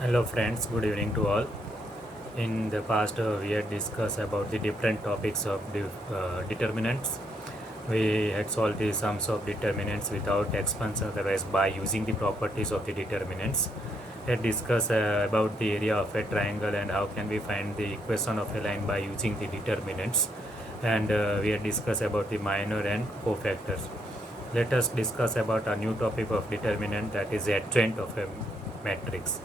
Hello friends, good evening to all. In the past, we had discussed about the different topics of the determinants. We had solved the sums of determinants without expansion, otherwise by using the properties of the determinants. We had discussed about the area of a triangle and how can we find the equation of a line by using the determinants. And we had discussed about the minor and cofactors. Let us discuss about a new topic of determinant, that is adjoint of a matrix.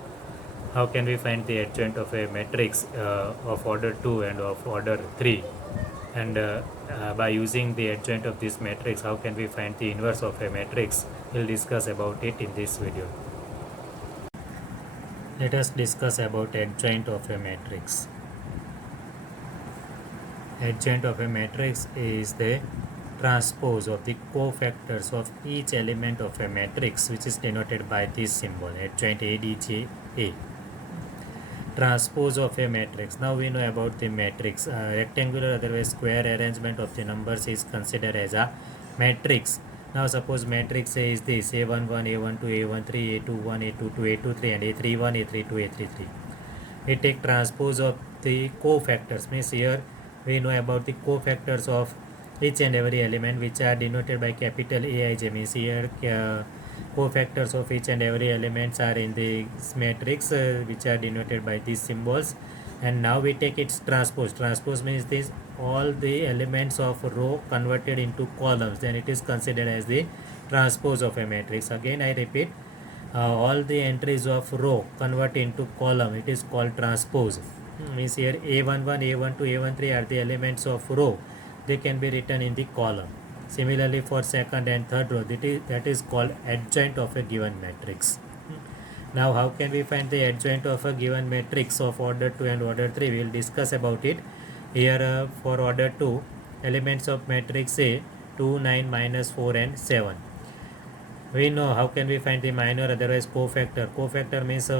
How can we find the adjoint of a matrix of order 2 and of order 3? And by using the adjoint of this matrix, how can we find the inverse of a matrix? We'll discuss about it in this video. Let us discuss about adjoint of a matrix. Adjoint of a matrix is the transpose of the cofactors of each element of a matrix, which is denoted by this symbol, adjoint ADJA. Transpose of a matrix. Now we know about the matrix. Rectangular, otherwise square arrangement of the numbers is considered as a matrix. Now suppose matrix A is this: A11, A12, A13, A21, A22, A23, and A31, A32, A33. We take transpose of the cofactors. Means here we know about the cofactors of each and every element, which are denoted by capital Aij. Means here cofactors of each and every elements are in the matrix, which are denoted by these symbols. And now we take its transpose means this all the elements of row converted into columns, then it is considered as the transpose of a matrix. Again I repeat, all the entries of row convert into column, it is called transpose. Means here a11, a12, a13 are the elements of row, they can be written in the column. Similarly for second and third row, that is called adjoint of a given matrix. Now how can we find the adjoint of a given matrix of order 2 and order 3? We will discuss about it. Here for order 2, elements of matrix A 2, 9, minus 4 and 7. We know how can we find the minor, otherwise cofactor. Cofactor means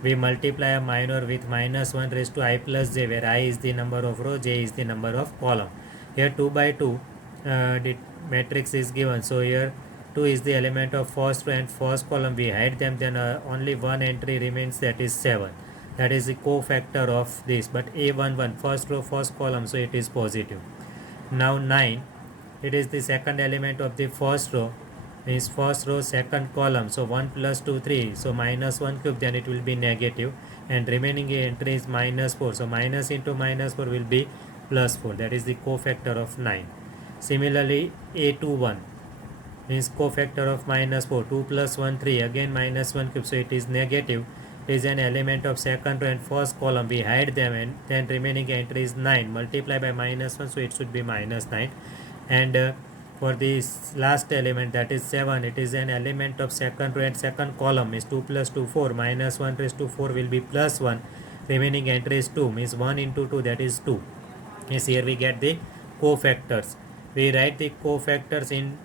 we multiply a minor with minus 1 raised to I plus j, where I is the number of row, j is the number of column. Here 2 by 2 the matrix is given, so here 2 is the element of first row and first column, we hide them, then only one entry remains, that is 7. That is the cofactor of this. But a11 first row first column, so it is positive. Now 9, it is the second element of the first row, means first row second column, so 1 plus 2 3, so minus 1 cube, then it will be negative, and remaining entry is minus 4, so minus into minus 4 will be plus 4. That is the cofactor of 9. Similarly a21 means cofactor of minus 4, 2 plus 1 3, again minus 1 cube, so it is negative. It is an element of second row and first column, we hide them, and then remaining entry is 9, multiply by minus 1, so it should be minus 9. And for this last element, that is 7, it is an element of second row and second column, is 2 plus 2 4, minus 1 raised to 4 will be plus 1, remaining entry is 2, means 1 into 2, that is 2. Yes, here we get the cofactors. We write the cofactors in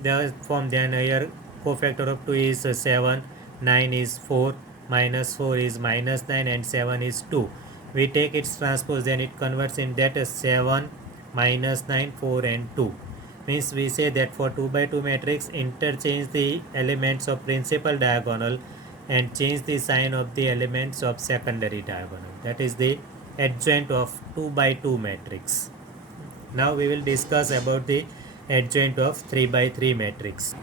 the form, then here cofactor of 2 is 7, 9 is 4, minus 4 is minus 9, and 7 is 2. We take its transpose, then it converts in that as 7, minus 9, 4 and 2. Means we say that for 2 by 2 matrix, interchange the elements of principal diagonal and change the sign of the elements of secondary diagonal. That is the adjoint of 2 by 2 matrix. Now we will discuss about the adjoint of 3 by 3 matrix.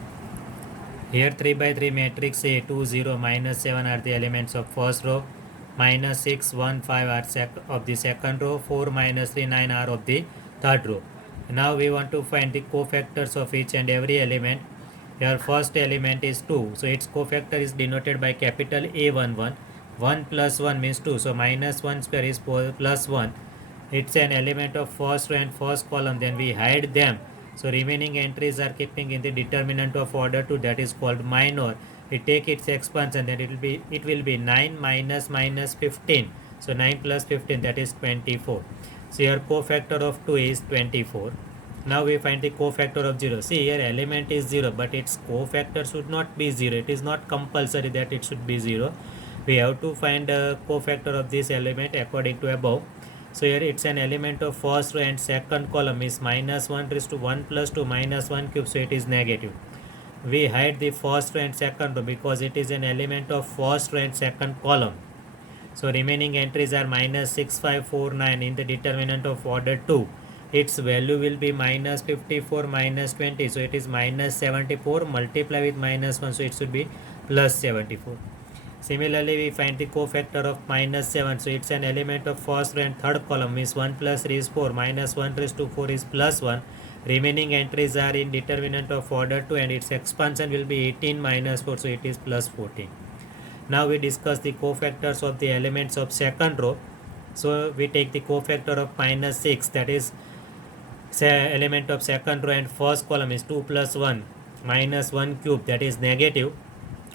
Here 3 by 3 matrix A 2, 0, minus 7 are the elements of first row, minus 6, 1, 5 are of the second row, 4, minus 3, 9 are of the third row. Now we want to find the cofactors of each and every element. Your first element is 2, so its cofactor is denoted by capital A11. 1 plus 1 means 2, so minus 1 square is plus 1. It's an element of first row and first column, then we hide them, so remaining entries are keeping in the determinant of order 2, that is called minor. We take its expansion, then it will be 9 minus minus 15, so 9 plus 15, that is 24. So your cofactor of 2 is 24. Now we find the cofactor of 0. See here element is 0, but its cofactor should not be 0. It is not compulsory that it should be 0. We have to find a cofactor of this element according to above. So here it's an element of first row and second column, is minus 1 raised to 1 plus 2 minus 1 cube, so it is negative. we hide the first row and second row because it is an element of first row and second column. So remaining entries are minus 6549 in the determinant of order 2. Its value will be minus 54 minus 20. So it is minus 74 multiply with minus 1. So it should be plus 74. Similarly, we find the cofactor of minus 7. So it's an element of first row and third column means 1 plus 3 is 4 minus 1 raised to 4 is plus 1. Remaining entries are in determinant of order 2 and its expansion will be 18 minus 4. So it is plus 14. Now we discuss the cofactors of the elements of second row. So we take the cofactor of minus 6, that is element of second row and first column is 2 plus 1 minus 1 cube, that is negative.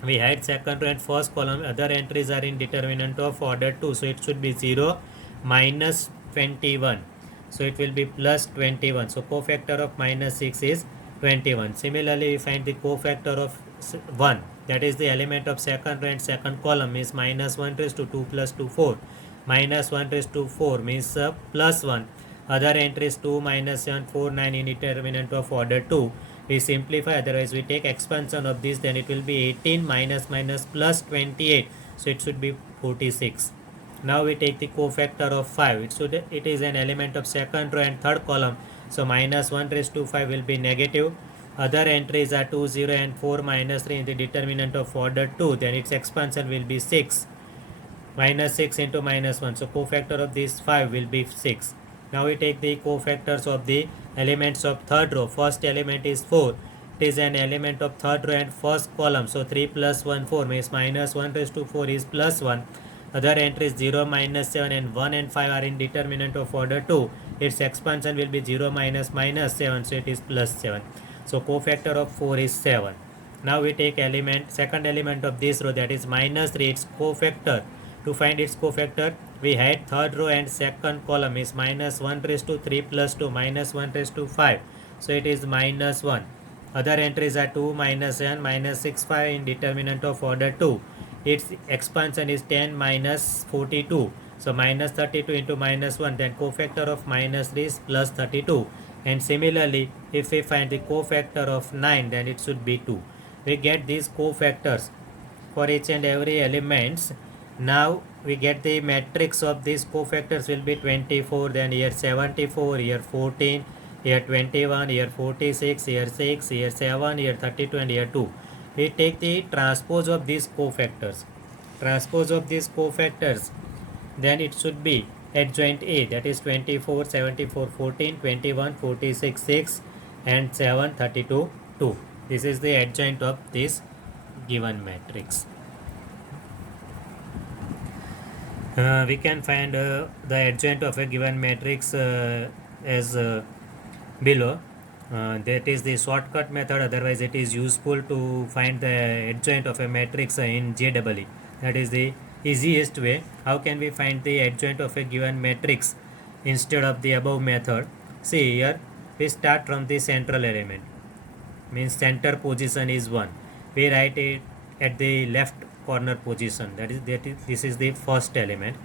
We hide second row and first column, other entries are in determinant of order 2, so it should be 0 minus 21. So it will be plus 21. So cofactor of minus 6 is 21. Similarly, we find the cofactor of 1, that is the element of second row and second column is minus 1 raised to 2 plus 2 4. Minus 1 raised to 4 means plus 1. Other entries 2 minus 7 4 9 in determinant of order 2. We simplify, otherwise we take expansion of this, then it will be 18 minus minus plus 28. So it should be 46. Now we take the cofactor of 5. It is an element of second row and third column. So minus 1 raised to 5 will be negative. Other entries are 2 0 and 4 minus 3 in the determinant of order 2. Then its expansion will be 6. Minus 6 into minus 1. So cofactor of this 5 will be 6. Now we take the cofactors of the elements of third row. First element is 4. It is an element of third row and first column. So 3 plus 1 4 means minus 1 raised to 4 is plus 1. Other entries 0 minus 7 and 1 and 5 are in determinant of order 2. Its expansion will be 0 minus minus 7. So it is plus 7. So cofactor of 4 is 7. Now we take second element of this row, that is minus 3, its cofactor. To find its cofactor, we hide third row and second column is minus 1 raised to 3 plus 2 minus 1 raised to 5. So it is minus 1. Other entries are 2 minus 7 minus 6 5 in determinant of order 2. Its expansion is 10 minus 42. So minus 32 into minus 1, then cofactor of minus 3 is plus 32. And similarly, if we find the cofactor of 9, then it should be 2. We get these cofactors for each and every elements. Now we get the matrix of these cofactors will be 24, then here 74, here 14, here 21, here 46, here 6, here 7, here 32 and here 2. We take the transpose of these cofactors. Transpose of these cofactors, then it should be adjoint A, that is 24, 74, 14, 21, 46, 6 and 7, 32, 2. This is the adjoint of this given matrix. We can find the adjoint of a given matrix as below. That is the shortcut method, otherwise it is useful to find the adjoint of a matrix in JEE. That is the easiest way. How can we find the adjoint of a given matrix instead of the above method? See here, we start from the central element, means center position is 1. We write it at the left corner position, this is the first element.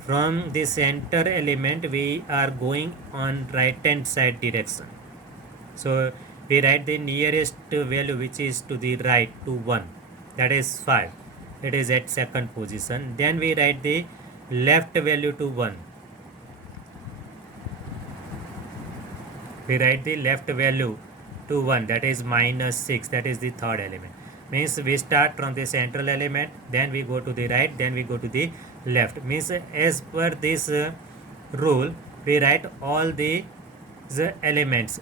From the center element we are going on right hand side direction, so we write the nearest value which is to the right to 1, that is 5. It is at second position. Then we write the left value to 1. We write the left value to 1, that is minus 6, that is the third element. Means we start from the central element, then we go to the right, then we go to the left. Means as per this rule, we write all the elements.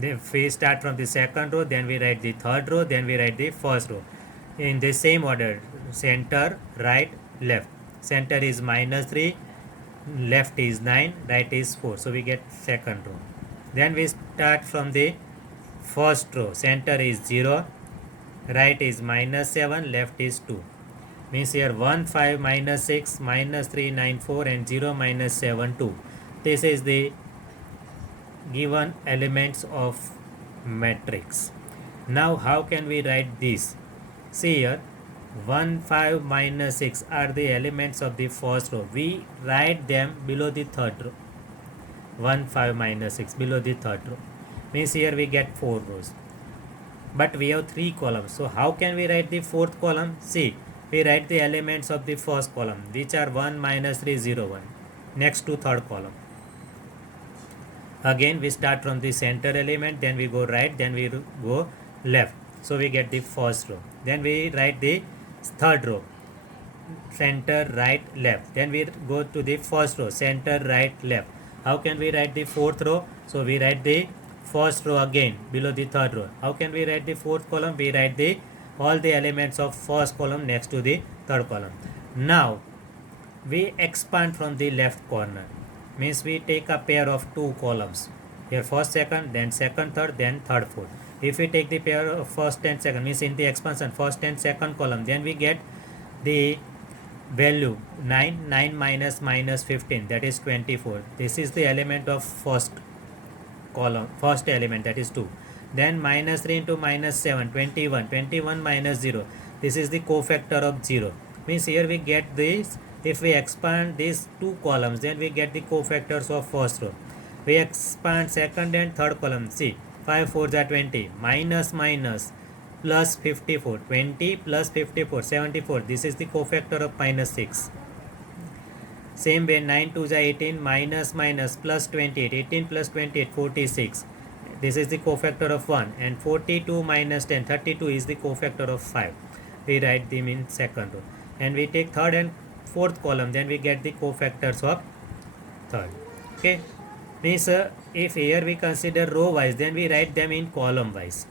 If we start from the second row, then we write the third row, then we write the first row in the same order: center, right, left. Center is minus 3, left is 9, right is 4. So we get second row. Then we start from the first row. Center is 0, right is minus 7, left is 2. Means here 1 5 minus 6 minus 3 9 4 and 0 minus 7 2. This is the given elements of matrix. Now how can we write this? See here, 1 5 minus 6 are the elements of the first row. We write them below the third row. 1 5 minus 6 below the third row. Means here we get 4 rows. but we have 3 columns. So how can we write the fourth column? See, we write the elements of the first column, which are 1, minus 3, 0, 1, next to third column. Again we start from the center element, then we go right, then we go left. So we get the first row. Then we write the third row, center, right, left. Then we go to the first row, center, right, left. How can we write the fourth row? So we write the first row again below the third row. How can we write the fourth column? We write the all the elements of first column next to the third column. Now we expand from the left corner, means we take a pair of two columns here, first second, then second third, then third fourth. If we take the pair of first and second, means in the expansion first and second column, then we get the value 9 minus 15, that is 24. This is the element of first column, first element, that is 2. Then minus 3 into minus 7, 21 minus 0, this is the cofactor of 0, means here we get this. If we expand these two columns, then we get the cofactors of first row. We expand second and third column. See, 5 4s are 20, minus plus 54, 20 plus 54, 74. This is the cofactor of minus 6. Same way, 9 2s are 18, minus plus 28, 18 plus 28, 46. This is the cofactor of 1. And 42 minus 10, 32 is the cofactor of 5. We write them in second row. And we take third and fourth column, then we get the cofactors of third. Okay, means if here we consider row wise, then we write them in column wise.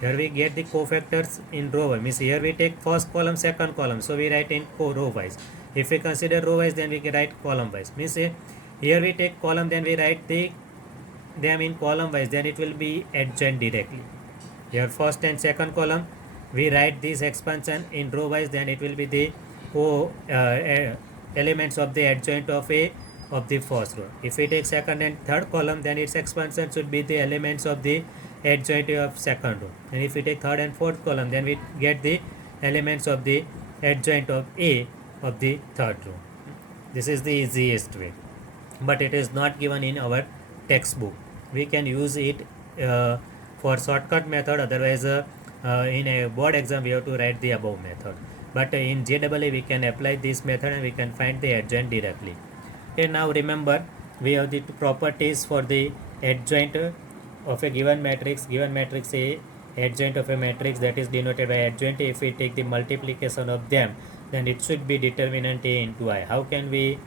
Here we get the cofactors in row wise, means here we take first column, second column, so we write in row wise. If we consider row wise, then we can write column wise, means here we take column, then we write them in column wise, then it will be adjoint directly. Here first and second column, we write this expansion in row wise, then it will be the elements of the adjoint of the first row. If we take second and third column, then its expansion should be the elements of the adjoint of second row. And if we take third and fourth column, then we get the elements of the adjoint of A of the third row. This is the easiest way, but it is not given in our textbook. We can use it for shortcut method, otherwise in a board exam we have to write the above method. But in JEE we can apply this method and we can find the adjoint directly. Okay, now remember we have the two properties for the adjoint of a given matrix. Given matrix A, adjoint of a matrix, that is denoted by adjoint. If we take the multiplication of them, then it should be determinant A into I. How can we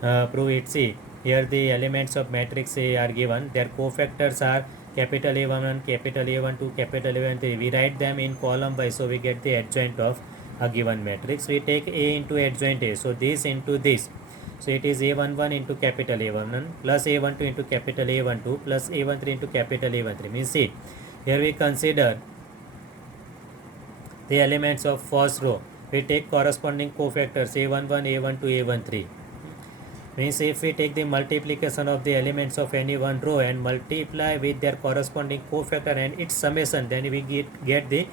prove it? See, here the elements of matrix A are given. Their cofactors are capital A11, capital A12, capital A13. We write them in column wise, so we get the adjoint of a given matrix. We take A into adjoint A, so this into this, so it is A11 into capital A11 plus A12 into capital A12 plus A13 into capital A13. Means see, here we consider the elements of first row. We take corresponding cofactors A11, A12, A13. Means if we take the multiplication of the elements of any one row and multiply with their corresponding cofactor and its summation, then we get the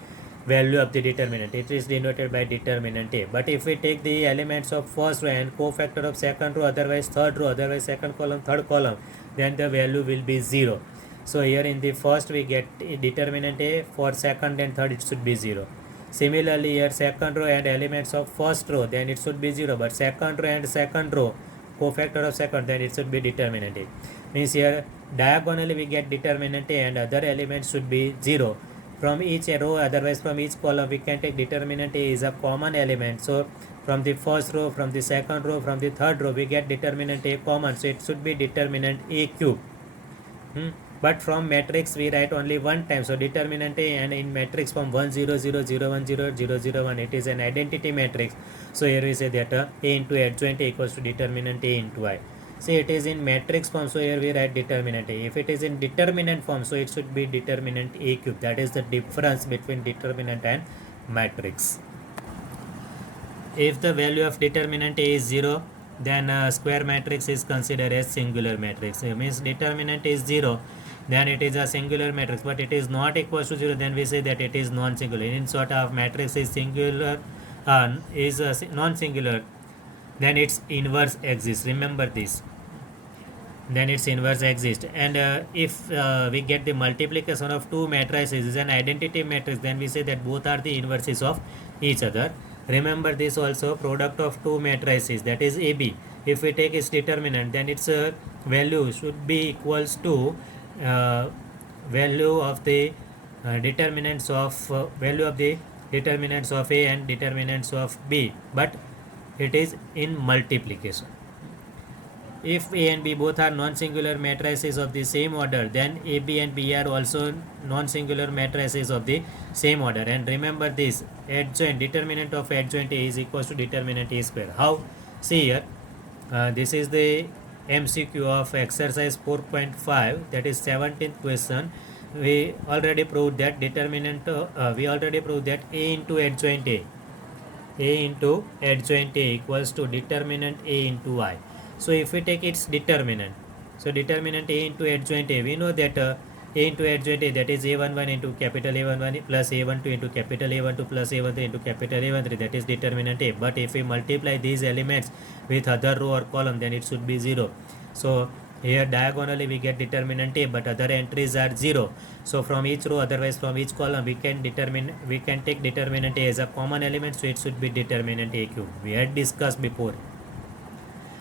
value of the determinant. It is denoted by determinant A. But if we take the elements of first row and cofactor of second row, otherwise third row, otherwise second column, third column, then the value will be 0. So here in the first we get determinant A, for second and third it should be 0. Similarly here second row and elements of first row, then it should be 0, but second row and second row cofactor of second, then it should be determinant A. Means here diagonally we get determinant A and other elements should be 0 from each row, otherwise from each column we can take determinant A is a common element. So from the first row, from the second row, from the third row we get determinant A common, so it should be determinant A cube. But from matrix we write only one time, so determinant A, and in matrix from 1 0 0 0 1 0 0 0 1 it is an identity matrix. So here we say that A into adjoint A equals to determinant A into I. See, it is in matrix form, so here we write determinant A. If it is in determinant form, so it should be determinant A cube. That is the difference between determinant and matrix. If the value of determinant A is 0, then square matrix is considered as singular matrix. It means determinant is 0, then it is a singular matrix, but it is not equals to 0, then we say that it is non-singular. In sort of matrix is singular, non-singular, then its inverse exists. Remember this. then its inverse exists. And if we get the multiplication of two matrices is an identity matrix, then we say that both are the inverses of each other. Remember this also, product of two matrices, that is AB, if we take its determinant, then its value should be equals to uh, value of the determinants of value of the determinants of A and determinants of B, but it is in multiplication. If A and B both are non-singular matrices of the same order, then A, B and B are also non-singular matrices of the same order. And remember this, adjoint, determinant of adjoint A is equals to determinant A square. How? See here, this is the MCQ of exercise 4.5, that is 17th question. We already proved that A into adjoint A into adjoint A equals to determinant A into I. So if we take its determinant, so determinant A into adjoint A, we know that A into adjoint A, that is A11 into capital A11 plus A12 into capital A12 plus A13 into capital A13, that is determinant A. But if we multiply these elements with other row or column, then it should be 0. So here diagonally we get determinant A, but other entries are 0. So from each row, otherwise from each column, we can take determinant A as a common element, so it should be determinant A cube. We had discussed before.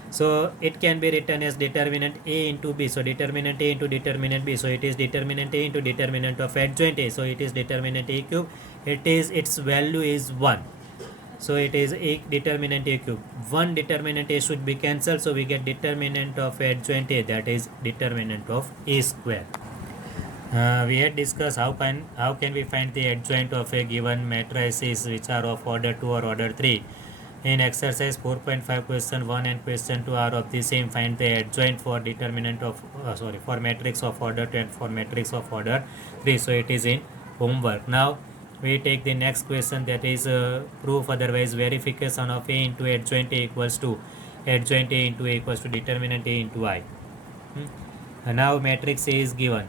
So it can be written as determinant A into B. So determinant A into determinant B. So it is determinant A into determinant of adjoint A. So it is determinant A cube. Its value is 1. So it is a determinant A cube. One determinant A should be cancelled. So we get determinant of adjoint A, that is determinant of A square. We had discussed how can we find the adjoint of a given matrices which are of order 2 or order 3. In exercise 4.5, question 1 and question 2 are of the same. Find the adjoint for determinant of for matrix of order 2 and for matrix of order 3. So it is in homework. Now we take the next question, that is proof otherwise verification of A into adjoint A equals to adjoint A into A equals to determinant A into I. And now matrix A is given.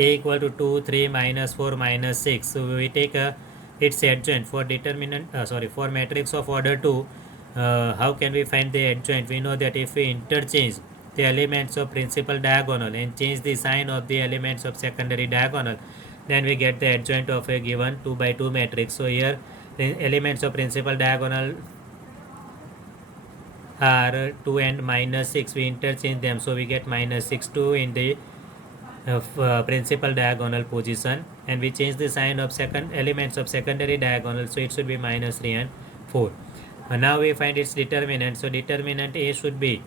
A equal to 2, 3, minus 4, minus 6. So we take its adjoint for determinant, for matrix of order 2. How can we find the adjoint? We know that if we interchange the elements of principal diagonal and change the sign of the elements of secondary diagonal, then we get the adjoint of a given 2 by 2 matrix. So here the elements of principal diagonal are 2 and minus 6. We interchange them, so we get minus 6, 2 in the principal diagonal position, and we change the sign of second elements of secondary diagonal, so it should be minus 3 and 4. Now we find its determinant. So determinant A should be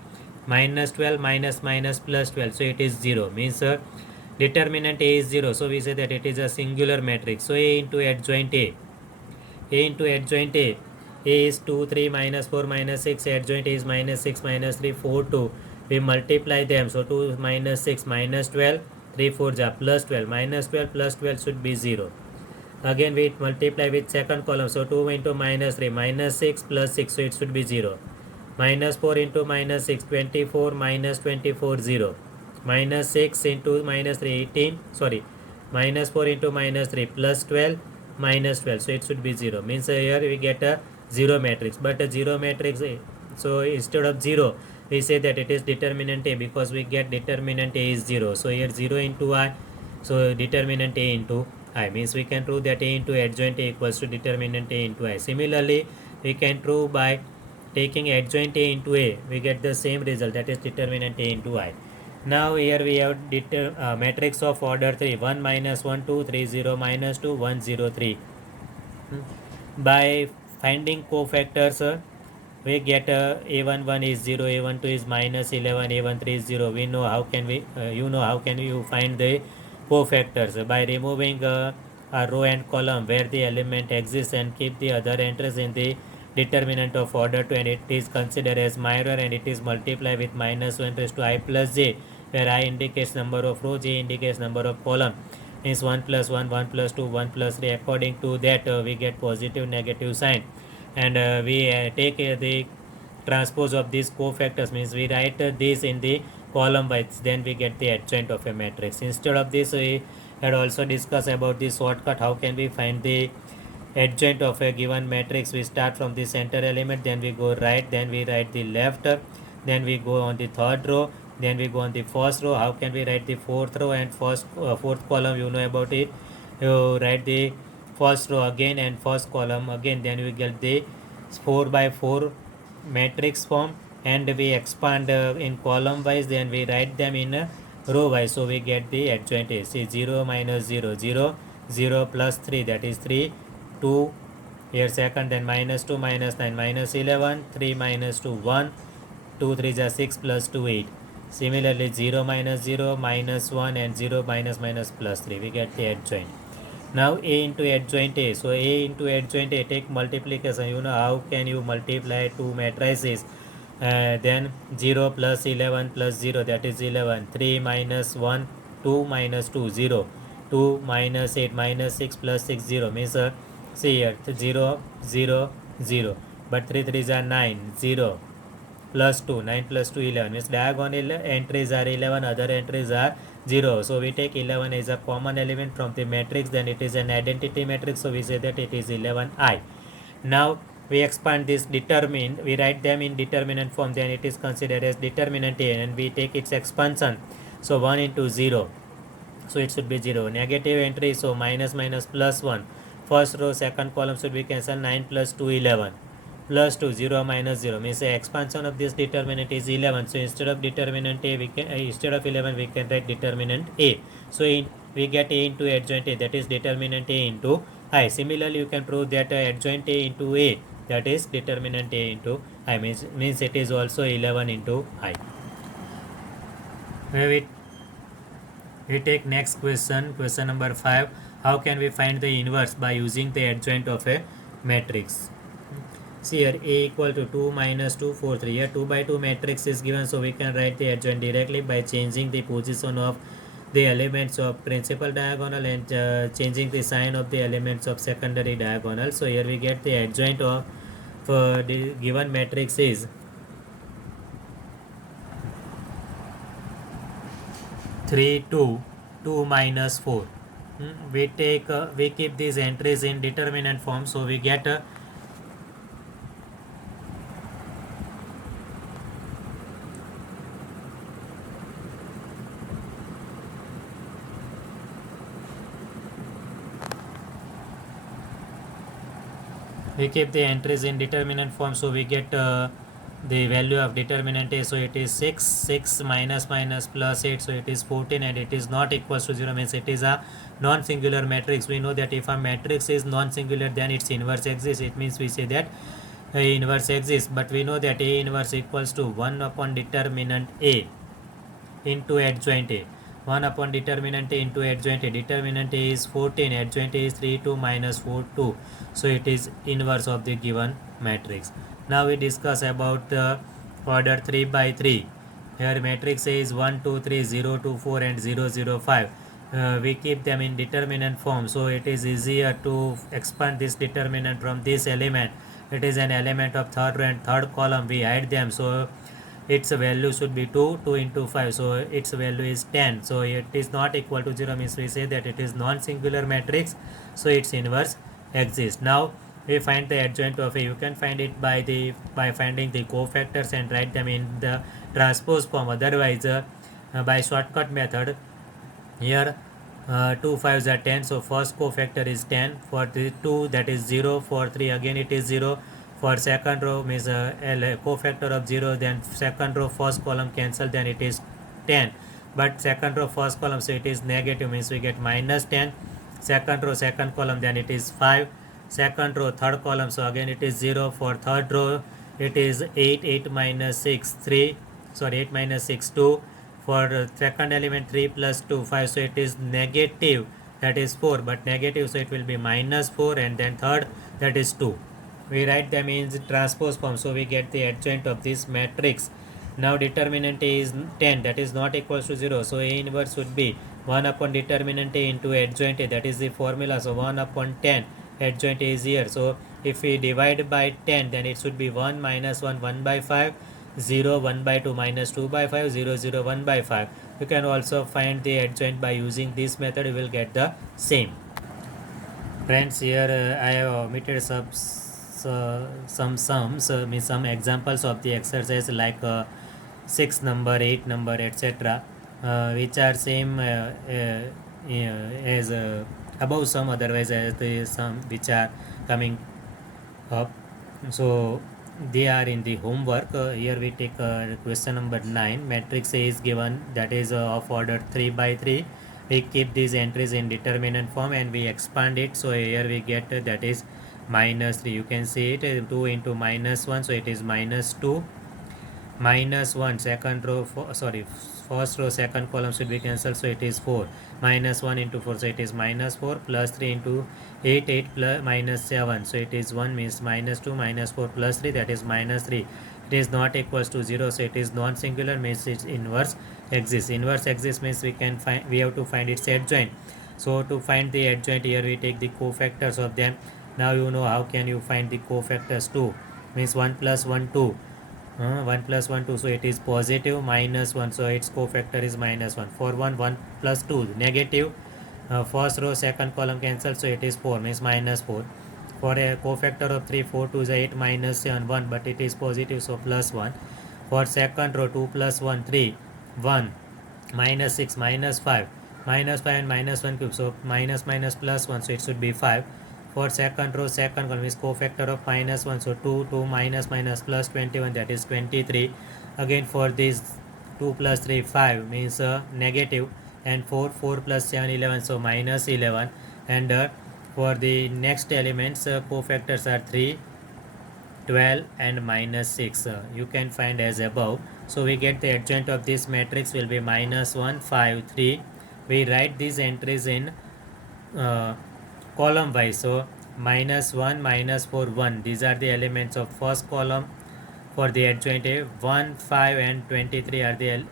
minus 12 minus minus plus 12, so it is 0, means determinant A is 0. So we say that it is a singular matrix. So A into adjoint A into adjoint A is 2, 3, minus 4, minus 6, adjoint A is minus 6, minus 3, 4, 2. We multiply them, so 2 minus 6 minus 12, 3 4 are plus 12, minus 12 plus 12 should be 0. Again we multiply with second column, so 2 into minus 3, minus 6 plus 6, so it should be 0. Minus 4 into minus 6, 24, minus 24, 0. Minus 6 into minus 3, 18, minus 4 into minus 3, plus 12, minus 12, so it should be 0. Means here we get a 0 matrix, but a 0 matrix, so instead of 0, we say that it is determinant A, because we get determinant A is 0. So here 0 into I, so determinant A into I, means we can prove that A into adjoint A equals to determinant A into I. Similarly, we can prove by taking adjoint A into A, we get the same result, that is determinant A into I. Now here we have matrix of order 3, 1 minus 1 2 3 0 minus 2 1 0 3. By finding cofactors, we get a11 is 0, a12 is minus 11, a13 is 0. We know how can we how can you find the cofactors? By removing a row and column where the element exists and keep the other entries in the determinant of order 2, and it is considered as mirror, and it is multiplied with minus 1 raised to I plus j, where I indicates number of row, j indicates number of column. Means 1 plus 1, 1 plus 2, 1 plus 3. According to that, we get positive negative sign, and we take the transpose of these cofactors, means we write this in the column wise, then we get the adjoint of a matrix. Instead of this, we had also discussed about the shortcut, how can we find the adjoint of a given matrix, we start from the center element, then we go right, then we write the left, then we go on the third row, then we go on the first row. How can we write the fourth row and fourth column? You know about it. You write the first row again and first column again, then we get the 4 by 4 matrix form, and we expand in column wise, then we write them in row wise, so we get the adjoint A. See, 0 minus 0 0, 0 plus 3, that is 3, 2 here second, then minus 2 minus 9 minus 11, 3 minus 2 1, 2 3 is 6 plus 2 8. Similarly 0 minus 0 minus 1 and 0 minus minus plus 3, we get the adjoint. Now A into adjoint A. So A into adjoint A, take multiplication. You know how can you multiply two matrices? Then 0 plus 11 plus 0, that is 11. 3 minus 1, 2 minus 2, 0. 2 minus 8 minus 6 plus 6, 0. Means see here 0 0 0. But 3 3s are 9, 0 plus 2, 9 plus 2 11. Means diagonal entries are 11, other entries are 0. So we take 11 as a common element from the matrix, then it is an identity matrix, so we say that it is 11I. Now we expand this determinant, we write them in determinant form, then it is considered as determinant A, and we take its expansion. So 1 into 0, so it should be 0. Negative entry, so minus minus plus 1. First row second column should be cancelled. 9 plus 2 11 plus 2, 0 minus 0, means the expansion of this determinant is 11. So instead of determinant A, we can instead of 11 we can write determinant A. So we get A into adjoint A, that is determinant A into I. Similarly you can prove that adjoint A into A, that is determinant A into I, means it is also 11 into I. We take next question, question number 5. How can we find the inverse by using the adjoint of a matrix? See here, A equal to 2 minus 2 4 3. Here 2 by 2 matrix is given, so we can write the adjoint directly by changing the position of the elements of principal diagonal and changing the sign of the elements of secondary diagonal. So here we get the adjoint of the given matrix is 3 2 2 minus 4. We keep these entries in determinant form, so we get we keep the entries in determinant form, so we get the value of determinant A. So it is 6 6 minus minus plus 8, so it is 14, and it is not equals to 0, means it is a non-singular matrix. We know that if a matrix is non-singular, then its inverse exists. It means we say that A inverse exists, but we know that A inverse equals to 1 upon determinant A into adjoint A. 1 upon determinant A into adjoint A. Determinant A is 14, adjoint A is 3 2 minus 4 2. So it is inverse of the given matrix. Now we discuss about the order 3 by 3. Here matrix A is 1 2 3 0 2 4 and 0 0 5. We keep them in determinant form, so it is easier to expand this determinant from this element. It is an element of third row and third column. We hide them, so its value should be 2 2 into 5, so its value is 10. So it is not equal to 0, means we say that it is non-singular matrix, so its inverse exists. Now we find the adjoint of A. You can find it by finding the cofactors and write them in the transpose form. Otherwise by shortcut method, here 2 5s are 10, so first cofactor is 10. For the 2, that is 0. For 3, again it is 0. For second row, means cofactor of 0, then second row first column cancel, then it is 10. But second row first column, so it is negative, means we get minus 10. Second row second column, then it is 5. Second row third column, so again it is 0. For third row it is 8 8 minus 6 3, sorry 8 minus 6 2. For second element 3 plus 2 5, so it is negative, that is 4, but negative, so it will be minus 4, and then third, that is 2. We write them in transpose form, so we get the adjoint of this matrix. Now determinant A is 10, that is not equals to 0, so A inverse would be 1 upon determinant A into adjoint A, that is the formula. So 1 upon 10, adjoint A is here, so if we divide by 10, then it should be 1 minus 1 1 by 5, 0 1 by 2 minus 2 by 5, 0 0 1 by 5. You can also find the adjoint by using this method. You will get the same. Friends, here I have omitted some sums, means some examples of the exercise like 6 number, 8 number, etc., which are same as above sum, otherwise as the sum which are coming up. So they are in the homework. Here we take question number 9. Matrix A is given, that is of order 3 by 3. We keep these entries in determinant form and we expand it. So here we get that is minus 3. You can see it 2 into minus 1, so it is minus 2. Minus 1 second row first row second column should be cancelled, so it is 4. Minus 1 into 4, so it is minus 4, plus 3 into 8, 8 plus minus 7, so it is 1, means minus 2, minus 4 plus 3, that is minus 3. It is not equals to 0, so it is non-singular, means its inverse exists. Inverse exists means we have to find its adjoint. So to find the adjoint, here we take the cofactors of them. Now you know how can you find the cofactors. 2 means 1 plus 1 2, 1 plus 1 2, so it is positive. Minus 1, so its cofactor is minus 1. For 1 1 plus 2 negative, first row second column cancel, so it is 4, means minus 4. For a cofactor of 3, 4 2 is 8, minus 7 1, but it is positive, so plus 1. For second row 2 plus 1 3 1, minus 6 minus 5, minus 5 and minus 1 cube, so minus minus plus 1, so it should be 5. For second row second column is cofactor of minus 1, so 2 2 minus minus plus 21, that is 23. Again for this 2 plus 3 5, means negative, and 4 4 plus 7 11, so minus 11. And for the next elements, cofactors are 3 12 and minus 6, you can find as above. So we get the adjoint of this matrix will be minus 1 5 3. We write these entries in uh, column wise. So minus 1 minus 4 1, these are the elements of first column. For the adjoint A, 1 5 and 23 are the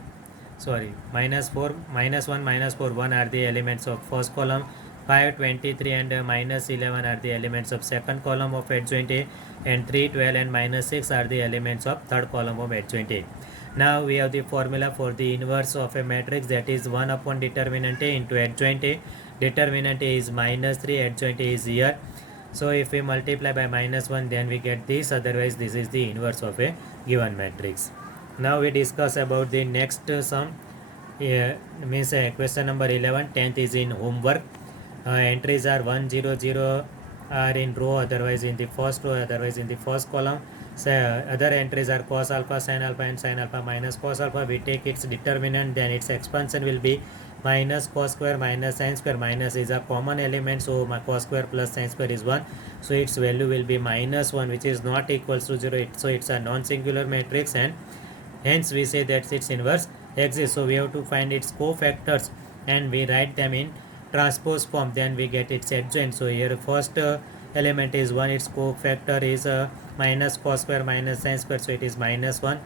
minus 4 minus 1 minus 4 1 are the elements of first column. 5 23 and minus 11 are the elements of second column of adjoint A, and 3 12 and minus 6 are the elements of third column of adjoint A. Now we have the formula for the inverse of a matrix, that is 1 upon determinant A into adjoint A. Determinant A is minus 3, adjoint A is here. So if we multiply by minus 1, then we get this, otherwise this is the inverse of a given matrix. Now we discuss about the next sum. Means question number 11, 10th is in homework. Entries are 1 0 0 are in row, otherwise in the first row, otherwise in the first column. So other entries are cos alpha, sin alpha and sin alpha minus cos alpha. We take its determinant, then its expansion will be minus cos square minus sin square. Minus is a common element, so my cos square plus sin square is 1, so its value will be minus 1, which is not equals to 0. So it's a non-singular matrix, and hence we say that its inverse exists. So we have to find its cofactors and we write them in transpose form, then we get its adjoint. So here first element is 1, its cofactor is minus cos square minus sin square, so it is minus 1.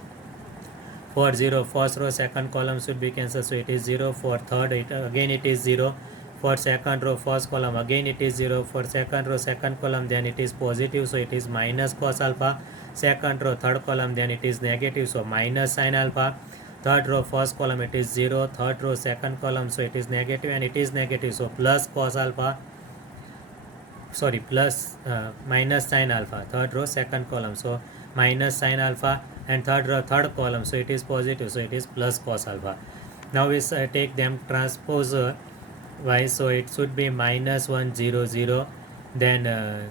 For 0, first row second column should be cancelled, so it is 0. For third, again it is 0. For second row first column, again it is 0. For second row second column, then it is positive, so it is minus cos alpha. Second row third column, then it is negative, so minus sin alpha. Third row first column, it is 0. Third row second column, so it is negative, and it is negative, so plus cos alpha, plus minus sin alpha. Third row second column, so minus sin alpha, and third row third column, so it is positive, so it is plus cos alpha. Now we take them transpose wise, so it should be minus 1 0 0, then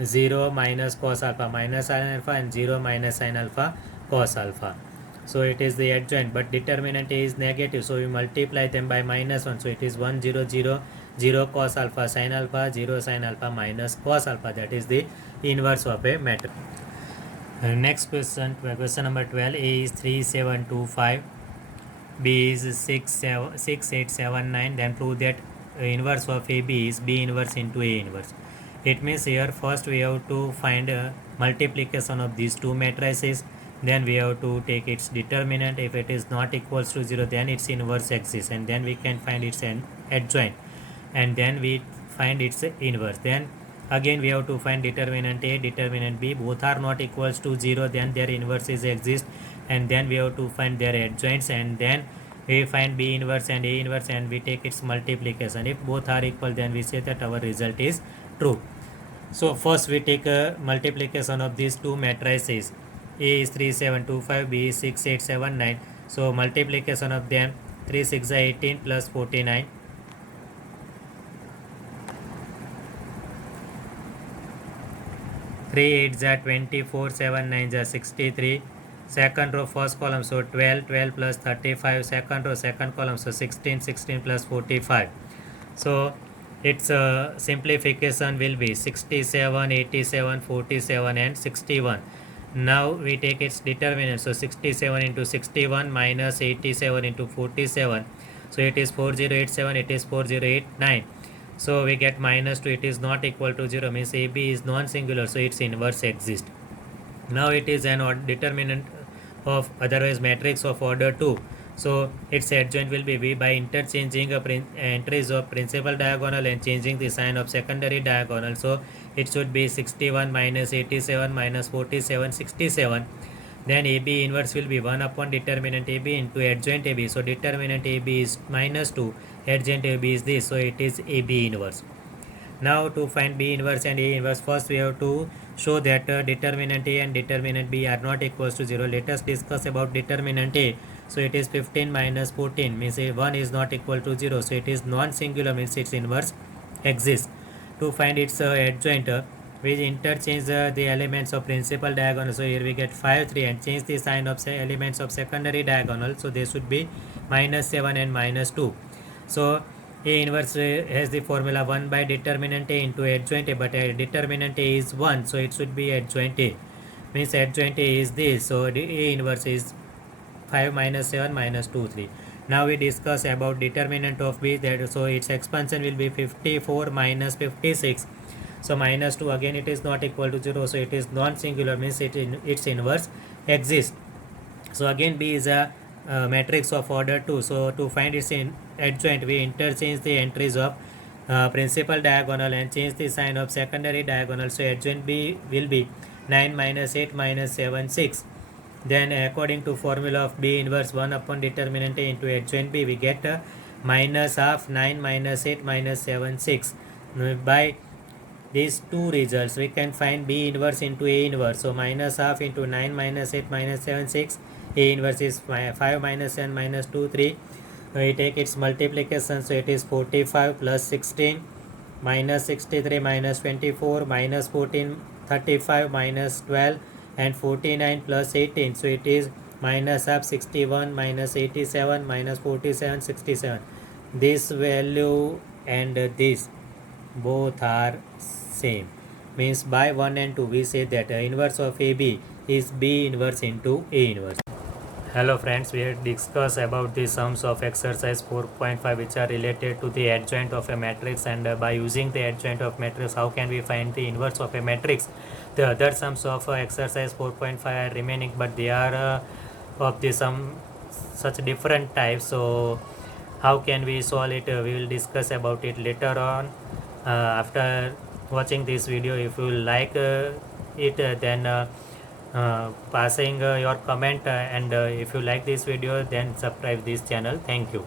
0 minus cos alpha minus sin alpha, and 0 minus sin alpha cos alpha. So it is the adjoint, but determinant A is negative, so we multiply them by minus 1, so it is 1 0 0 0 cos alpha sin alpha, 0 sin alpha minus cos alpha. That is the inverse of a matrix. Next question, question number 12. A is 3 7 2 5, B is 6 8 7 9. Then prove that inverse of AB is B inverse into A inverse. It means here first we have to find multiplication of these two matrices, then we have to take its determinant. If it is not equals to 0, then its inverse exists, and then we can find its adjoint, and then we find its inverse. Then again we have to find determinant A, determinant B, both are not equals to 0, then their inverses exist, and then we have to find their adjoints, and then we find B inverse and A inverse and we take its multiplication. If both are equal, then we say that our result is true. So first we take a multiplication of these two matrices. A is 3725, B is 6879. So multiplication of them, 3 6 are 18 plus 49. 3 8 are 24, 7 9 are 63. Second row first column, so 12, 12 plus 35. Second row second column, so 16, 16 plus 45. So its simplification will be 67, 87, 47 and 61. Now we take its determinant, so 67 into 61 minus 87 into 47. So it is 4087, it is 4089. So we get minus 2, it is not equal to 0, means AB is non-singular, so its inverse exists. Now it is an determinant of otherwise matrix of order 2. So its adjoint will be V by interchanging entries of principal diagonal and changing the sign of secondary diagonal. So it should be 61 minus 87 minus 47, 67. Then AB inverse will be 1 upon determinant AB into adjoint AB. So determinant AB is minus 2, adjoint AB is this, so it is AB inverse. Now to find B inverse and A inverse, first we have to show that determinant A and determinant B are not equals to 0. Let us discuss about determinant A. So it is 15 minus 14, means 1 is not equal to 0. So it is non-singular, means its inverse exists. To find its adjoint, we interchange the elements of principal diagonal. So here we get 5 3 and change the sign of elements of secondary diagonal. So they should be minus 7 and minus 2. So A inverse has the formula 1 by determinant A into adjoint A, but determinant A is 1, so it should be adjoint A. Means adjoint A is this, so A inverse is 5 minus 7 minus 2 3. Now we discuss about determinant of B, that so its expansion will be 54 minus 56. So minus 2, again it is not equal to 0, so it is non-singular, means its inverse exists. So again B is a matrix of order 2. So to find its adjoint, we interchange the entries of principal diagonal and change the sign of secondary diagonal. So adjoint B will be 9 minus 8 minus 7 6. Then according to formula of B inverse 1 upon determinant A into adjoint B, we get minus half 9 minus 8 minus 7 6. By these two results we can find B inverse into A inverse. So minus half into 9 minus 8 minus 7 6. A inverse is 5 minus 7 minus 2 3. We take its multiplication, so it is 45 plus 16 minus 63 minus 24 minus 14 35 minus 12 and 49 plus 18. So it is minus half 61 minus 87 minus 47 67. This value and this both are same, means by 1 and 2 we say that inverse of AB is B inverse into A inverse. Hello friends, we have discussed about the sums of exercise 4.5 which are related to the adjoint of a matrix, and by using the adjoint of matrix how can we find the inverse of a matrix. The other sums of exercise 4.5 are remaining, but they are of the some such different types. So how can we solve it, we will discuss about it later on. After watching this video, if you like it, then passing your comment, and if you like this video then subscribe this channel. Thank you.